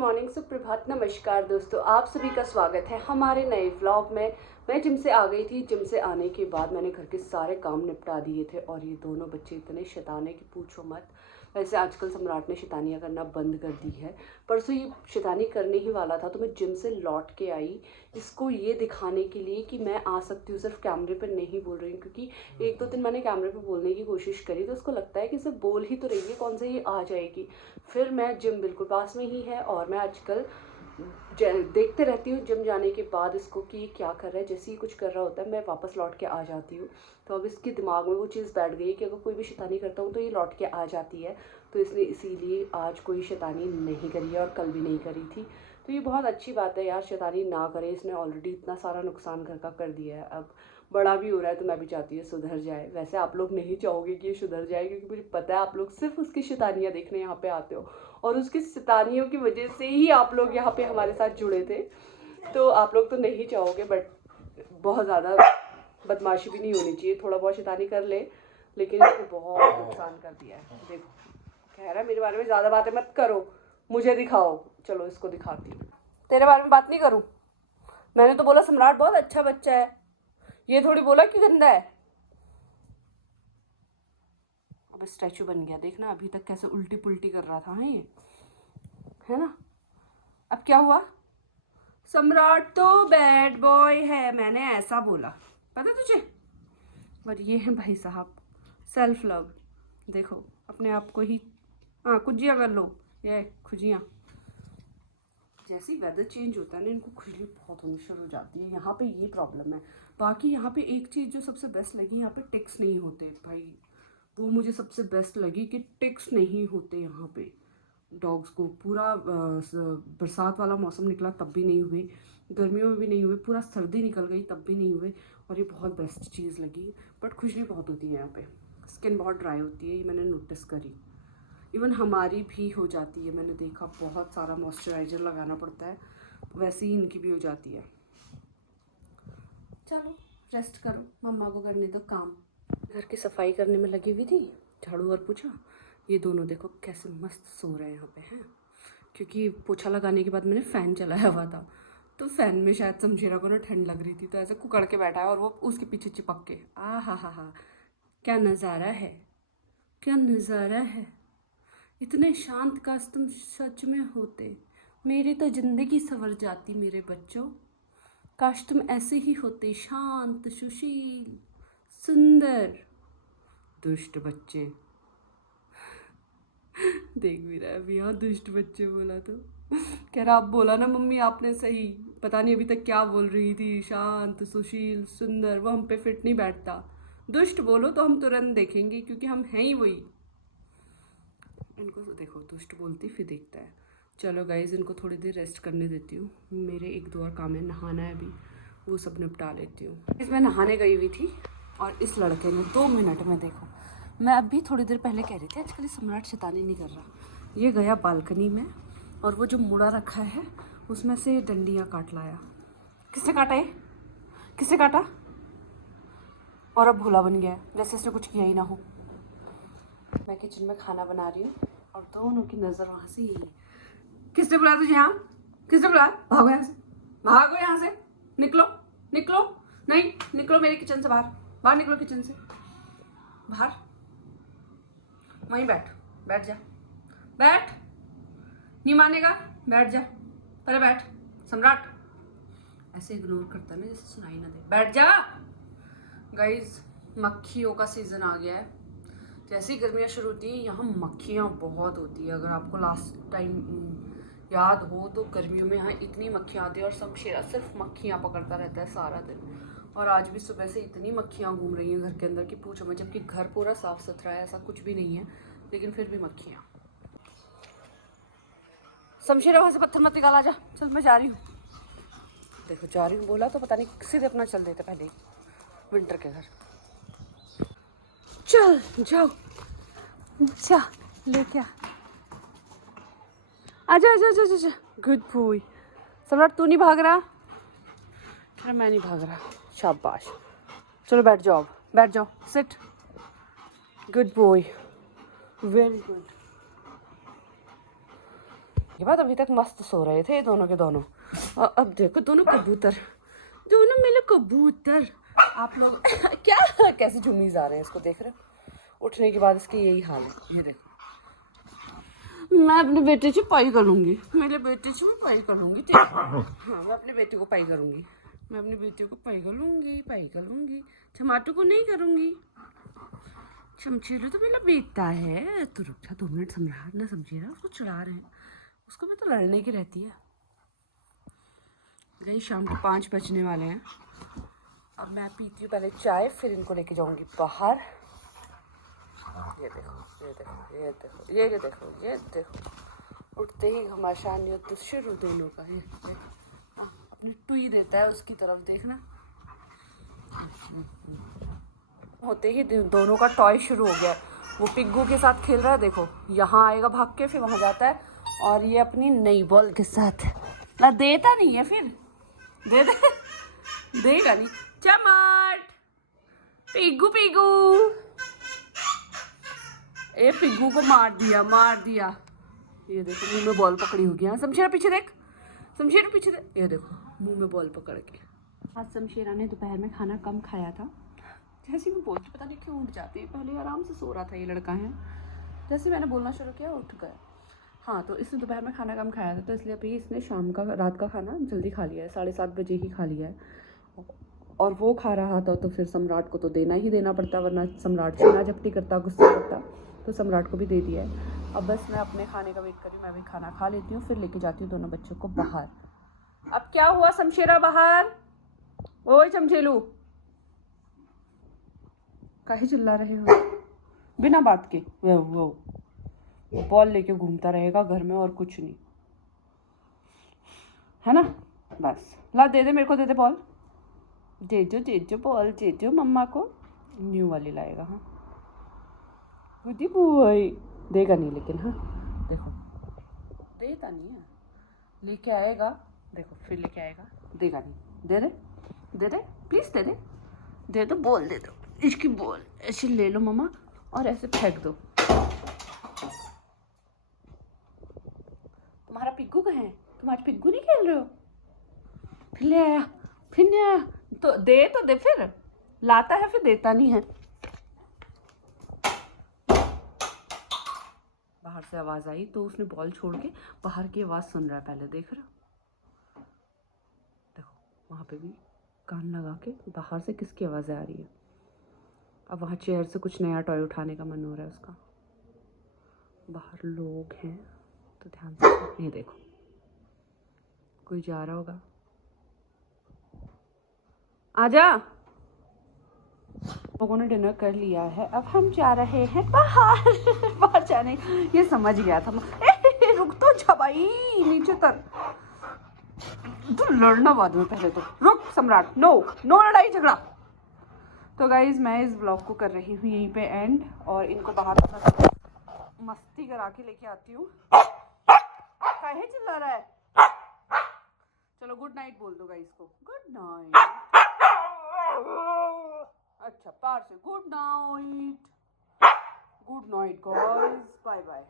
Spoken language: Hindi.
मॉर्निंग, सुप्रभात, नमस्कार दोस्तों, आप सभी का स्वागत है हमारे नए व्लॉग में। मैं जिम से आ गई थी। जिम से आने के बाद मैंने घर के सारे काम निपटा दिए थे और ये दोनों बच्चे इतने शैताने कि पूछो मत। वैसे आजकल सम्राट ने शैतानियाँ करना बंद कर दी है। परसों ये शैतानी करने ही वाला था तो मैं जिम से लौट के आई इसको ये दिखाने के लिए कि मैं आ सकती हूँ। सिर्फ कैमरे पर नहीं बोल रही हूँ क्योंकि एक दो दिन मैंने कैमरे पर बोलने की कोशिश करी तो उसको लगता है कि सिर्फ बोल ही तो रही है, कौन सा ये आ जाएगी। फिर मैं जिम बिल्कुल पास में ही है और मैं आजकल देखते रहती हूँ जिम जाने के बाद इसको कि ये क्या कर रहा है। जैसे ही कुछ कर रहा होता है मैं वापस लौट के आ जाती हूँ। तो अब इसके दिमाग में वो चीज़ बैठ गई कि अगर कोई भी शैतानी करता हूँ तो ये लौट के आ जाती है। तो इसलिए इसीलिए आज कोई शैतानी नहीं करी है और कल भी नहीं करी थी। तो ये बहुत अच्छी बात है यार, शैतानी ना करे। इसने ऑलरेडी इतना सारा नुकसान घर का कर दिया है, अब बड़ा भी हो रहा है तो मैं भी चाहती हूँ सुधर जाए। वैसे आप लोग नहीं चाहोगे कि ये सुधर जाए क्योंकि मुझे पता है आप लोग सिर्फ उसकी शैतानियाँ देखने यहाँ पे आते हो और उसकी शैतानियों की वजह से ही आप लोग यहाँ पे हमारे साथ जुड़े थे। तो आप लोग तो नहीं चाहोगे, बट बहुत ज़्यादा बदमाशी भी नहीं होनी चाहिए। थोड़ा बहुत शैतानी कर ले, लेकिन इसने बहुत नुकसान कर दिया है। देखो कह रहा है मेरे बारे में ज़्यादा बातें मत करो, मुझे दिखाओ। चलो इसको दिखाती हूँ। तेरे बारे में बात नहीं करूँ, मैंने तो बोला सम्राट बहुत अच्छा बच्चा है, ये थोड़ी बोला कि गंदा है। अब स्टैचू बन गया, देखना अभी तक कैसे उल्टी पुल्टी कर रहा था ये, है ना। अब क्या हुआ, सम्राट तो बैड बॉय है, मैंने ऐसा बोला, पता तुझे। और ये है भाई साहब सेल्फ लव। देखो अपने आप को ही खुजियाँ कर लो, ये खुजियाँ। जैसे ही वेदर चेंज होता है ना इनको खुजली बहुत होनी शुरू हो जाती है। यहाँ पे ये प्रॉब्लम है। बाकी यहाँ पे एक चीज़ जो सबसे बेस्ट लगी, यहाँ पे टिक्स नहीं होते भाई। वो मुझे सबसे बेस्ट लगी कि टिक्स नहीं होते यहाँ पे डॉग्स को। पूरा बरसात वाला मौसम निकला तब भी नहीं हुए, गर्मियों में भी नहीं हुए, पूरा सर्दी निकल गई तब भी नहीं हुए। और ये बहुत बेस्ट चीज़ लगी। बट खुजली बहुत होती है यहाँ पे, स्किन बहुत ड्राई होती है, ये मैंने नोटिस करी। इवन हमारी भी हो जाती है, मैंने देखा बहुत सारा मॉइस्चराइज़र लगाना पड़ता है, वैसे ही इनकी भी हो जाती है। चलो रेस्ट करो, मम्मा को करने दो काम। घर की सफाई करने में लगी हुई थी, झाड़ू और पोछा। ये दोनों देखो कैसे मस्त सो रहे हैं यहाँ पे हैं, क्योंकि पोछा लगाने के बाद मैंने फ़ैन चलाया हुआ था तो फ़ैन में शायद शमशेरा को ना ठंड लग रही थी तो ऐसे कुकड़ के बैठा है और वो उसके पीछे चिपक के। हा, क्या नज़ारा है, क्या नज़ारा है। इतने शांत काश तुम सच में होते, मेरी तो ज़िंदगी संवर जाती मेरे बच्चों। काश तुम ऐसे ही होते, शांत, सुशील, सुंदर। दुष्ट बच्चे देख भी रहा है अभी, हाँ दुष्ट बच्चे बोला तो कह रहा आप बोला ना मम्मी आपने सही, पता नहीं अभी तक क्या बोल रही थी। शांत, सुशील, सुंदर वो हम पे फिट नहीं बैठता। दुष्ट बोलो तो हम तुरंत देखेंगे क्योंकि हम हैं ही वही। इनको तो देखो दुष्ट बोलती फिर देखता है। चलो गाइज इनको थोड़ी देर रेस्ट करने देती हूँ, मेरे एक दो और काम है, नहाना है अभी, वो सब निपटा लेती हूँ। इसमें नहाने गई हुई थी और इस लड़के ने 2 मिनट में, देखो मैं अभी थोड़ी देर पहले कह रही थी आजकल सम्राट शैतानी नहीं कर रहा, ये गया बालकनी में और वो जो मुड़ा रखा है उसमें से डंडियाँ काट लाया। किसने काटा है, किसने काटा। और अब भोला बन गया जैसे इसने कुछ किया ही ना हो। मैं किचन में खाना बना रही हूँ और दोनों की नज़र वहाँ से यही। किसने बुलाया तुझे यहाँ, किसने बुलाया, भागो यहाँ से, भागो यहाँ से, निकलो निकलो, नहीं निकलो मेरे किचन से बाहर, बाहर निकलो किचन से बाहर। वहीं बैठ जा, बैठ, नहीं मानेगा, बैठ जा, पहले बैठ। सम्राट ऐसे इग्नोर करता है ना जैसे सुनाई ना दे, बैठ जा। गाइज मक्खियों का सीज़न आ गया है, जैसी गर्मियाँ शुरू होती है यहाँ मक्खियाँ बहुत होती है। अगर आपको लास्ट टाइम याद हो तो गर्मियों में यहाँ इतनी मक्खियाँ आती है और शमशेरा सिर्फ मक्खियाँ पकड़ता रहता है सारा दिन। और आज भी सुबह से इतनी मक्खियाँ घूम रही हैं घर के अंदर कि पूछो मत, जबकि घर पूरा साफ़ सुथरा है, ऐसा कुछ भी नहीं है, लेकिन फिर भी मक्खियाँ। शमशेरा वहाँ से पत्थर मत निकाला, जा चल मैं जा रही हूँ। देखो जा रही हूँ बोला तो पता नहीं सीधे अपना चल देते पहले ही विंटर के घर। चल जाओ जा लेके आजा आजा आजा आजा, गुड बॉय। सम्राट तू नहीं भाग रहा, अरे मैं नहीं भाग रहा, शाबाश। चलो बैठ जाओ, बैठ जाओ, sit, good boy, very good. ये बात अभी तक मस्त सो रहे थे दोनों के दोनों, और अब देखो दोनों कबूतर, दोनों मिले कबूतर। आप लोग क्या कैसे झुमीज आ रहे हैं, इसको देख रहे हो? उठने के बाद इसके यही हाल है, ये देखो। मैं अपने बेटे से पाई करूँगी, मेरे बेटे से भी पाई करूँगी, ठीक है? हाँ, मैं अपने बेटे को पाई करूँगी, मैं अपने बेटे को पाई कर लूँगी, टमाटो को नहीं करूँगी। शमशेरा तो मेरा बेटा है, तो रुक जा 2 मिनट, सम्राट ना शमशेरा उसको चढ़ा रहे हैं, उसको भी तो लड़ने की रहती है। गई शाम को 5 बजने वाले हैं। अब मैं पीती हूँ पहले चाय, फिर इनको लेके जाऊँगी बाहर। ये देखो, ये देखो, ये देखो, ये देखो, ये देखो, उठते ही घमासान युद्ध शुरू दोनों का है। अपनी टुई देता है उसकी तरफ, देखना। होते ही दोनों का टॉय शुरू हो गया। वो पिग्गू के साथ खेल रहा है, देखो यहाँ आएगा भाग के, फिर वहाँ जाता है, और ये अपनी नई बॉल के साथ ना देता नहीं है, फिर दे देगा नहीं। चमाट पिग्गू पिग्गू, ए पिग्गू को मार दिया। ये देखो मुंह में बॉल पकड़ी होगी। हाँ शमशेरा पीछे देख, शमशेरा पीछे देख, ये देखो मुंह में बॉल पकड़ के। आज शमशेरा ने दोपहर में खाना कम खाया था, जैसे मैं बोलती पता नहीं क्यों उठ जाती है। पहले आराम से सो रहा था ये लड़का है, जैसे मैंने बोलना शुरू किया उठ गया। हाँ तो इसने दोपहर में खाना कम खाया था, तो इसलिए अभी इसने रात का खाना जल्दी खा लिया है, 7:30 बजे ही खा लिया है। और वो खा रहा था तो फिर सम्राट को तो देना पड़ता, वरना सम्राट छीना झपटी करता, गुस्सा करता, तो सम्राट को भी दे दिया है। अब बस मैं अपने खाने का वेट कर रही हूँ, मैं भी खाना खा लेती हूँ, फिर लेके जाती हूँ दोनों बच्चों को बाहर। अब क्या हुआ शमशेरा बाहर? ओए चमचेलू, काहे चिल्ला रहे हो बिना बात के? वो बॉल लेके घूमता रहेगा घर में और कुछ नहीं, है ना? बस ला दे दे मेरे को, दे दे बॉल, दे दो बॉल, दे दो मम्मा को। न्यू वाली लाएगा। हाँ गुडी बॉय, देगा नहीं लेकिन, हाँ देखो देता नहीं है, लेके आएगा, देखो फिर लेके आएगा, देगा नहीं। दे दे प्लीज़, दे दो बॉल, दे दो इसकी बॉल, ऐसे ले लो मम्मा और ऐसे फेंक दो। तुम्हारा पिग्गू कहाँ है? तुम आज पिग्गू नहीं खेल रहे हो? फिर ले आया, फिर नहीं आया, तो दे फिर लाता है, फिर देता नहीं है। बाहर से आवाज़ आई तो उसने बॉल छोड़ के बाहर की आवाज़ सुन रहा है पहले, देख रहा? देखो वहाँ पे भी कान लगा के बाहर से किसकी आवाज़ें आ रही है। अब वहाँ चेयर से कुछ नया टॉय उठाने का मन हो रहा है उसका। बाहर लोग हैं तो ध्यान से, ये देखो कोई जा रहा होगा। आजा, लोगों ने डिनर कर लिया है, अब हम जा रहे हैं बाहर जाने। ये समझ गया था। रुक तो जा भाई, नीचे तर तो लड़ना बाद में, पहले तो रुक सम्राट, नो लड़ाई झगड़ा। तो गाइज मैं इस ब्लॉग को कर रही हूँ यहीं पे एंड, और इनको बाहर मस्ती करा के लेके आती हूँ। काहे चिल्ला रहा है? चलो गुड नाइट बोल दो गाइस को, गुड नाइट। अच्छा पार से good night guys, bye bye.